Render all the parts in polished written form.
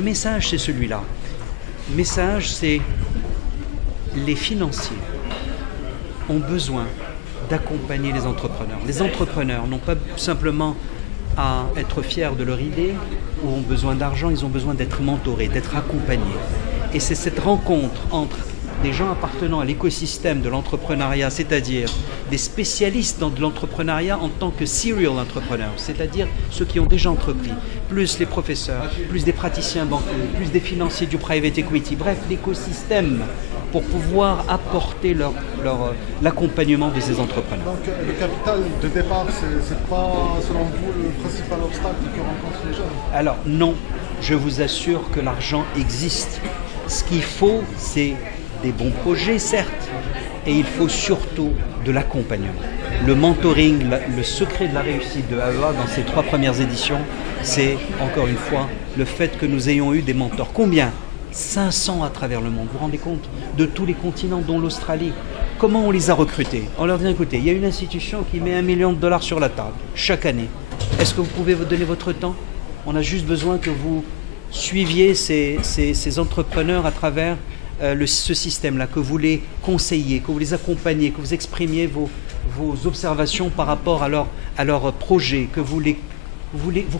Le message, c'est celui-là. Le message, c'est les financiers ont besoin d'accompagner les entrepreneurs. Les entrepreneurs n'ont pas simplement à être fiers de leur idée ou ont besoin d'argent, ils ont besoin d'être mentorés, d'être accompagnés. Et c'est cette rencontre entre des gens appartenant à l'écosystème de l'entrepreneuriat, c'est-à-dire des spécialistes dans l'entrepreneuriat en tant que serial entrepreneurs, c'est-à-dire ceux qui ont déjà entrepris, plus les professeurs, plus des praticiens bancaires, plus des financiers du private equity, bref, l'écosystème pour pouvoir apporter l'accompagnement de ces entrepreneurs. Donc le capital de départ, c'est pas selon vous le principal obstacle que rencontrent les jeunes? Alors non, je vous assure que l'argent existe. Ce qu'il faut, c'est des bons projets, certes, et il faut surtout de l'accompagnement. Le mentoring, le secret de la réussite de AEA dans ces 3 premières éditions, c'est, encore une fois, le fait que nous ayons eu des mentors. Combien ? 500 à travers le monde. Vous vous rendez compte? De tous les continents, dont l'Australie. Comment on les a recrutés? On leur dit, écoutez, il y a une institution qui met $1 million sur la table, chaque année. Est-ce que vous pouvez vous donner votre temps? On a juste besoin que vous suiviez ces entrepreneurs à travers ce système-là, que vous les conseillez, que vous les accompagnez, que vous exprimiez vos observations par rapport à leur projet, que vous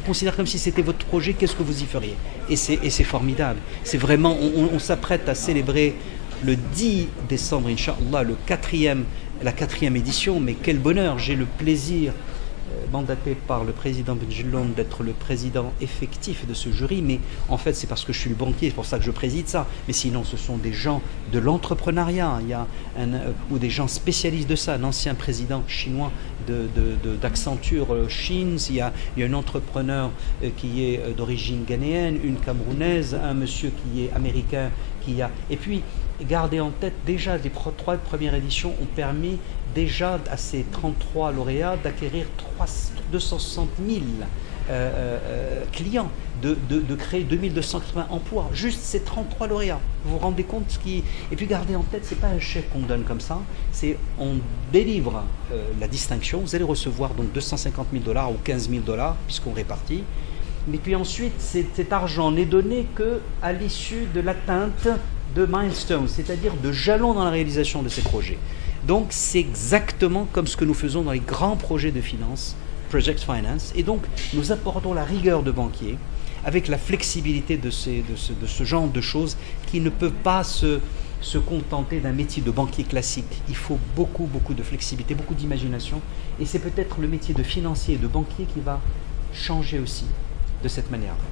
considérez comme si c'était votre projet, qu'est-ce que vous y feriez? Et c'est formidable. C'est vraiment, on s'apprête à célébrer le 10 décembre, Inch'Allah, la 4e édition, mais quel bonheur, j'ai le plaisir, mandaté par le président Benjeloun, d'être le président effectif de ce jury, mais en fait c'est parce que je suis le banquier, c'est pour ça que je préside ça, mais sinon ce sont des gens de l'entrepreneuriat, ou des gens spécialistes de ça, un ancien président chinois d'Accenture Chine, il y a un entrepreneur qui est d'origine ghanéenne, une camerounaise, un monsieur qui est américain, et puis gardez en tête, déjà les 3 premières éditions ont permis déjà à ces 33 lauréats d'acquérir 260 000 clients, de créer 2280 emplois, juste ces 33 lauréats. Vous vous rendez compte et puis gardez en tête, c'est pas un chèque qu'on donne comme ça, c'est on délivre la distinction, vous allez recevoir donc 250 000 $ ou 15 000 $, puisqu'on répartit, mais puis ensuite cet argent n'est donné qu'à l'issue de l'atteinte de milestones, c'est-à-dire de jalons dans la réalisation de ces projets. Donc c'est exactement comme ce que nous faisons dans les grands projets de finance, Project Finance, et donc nous apportons la rigueur de banquier avec la flexibilité de ce genre de choses qui ne peuvent pas se contenter d'un métier de banquier classique. Il faut beaucoup de flexibilité, beaucoup d'imagination, et c'est peut-être le métier de financier et de banquier qui va changer aussi de cette manière-là.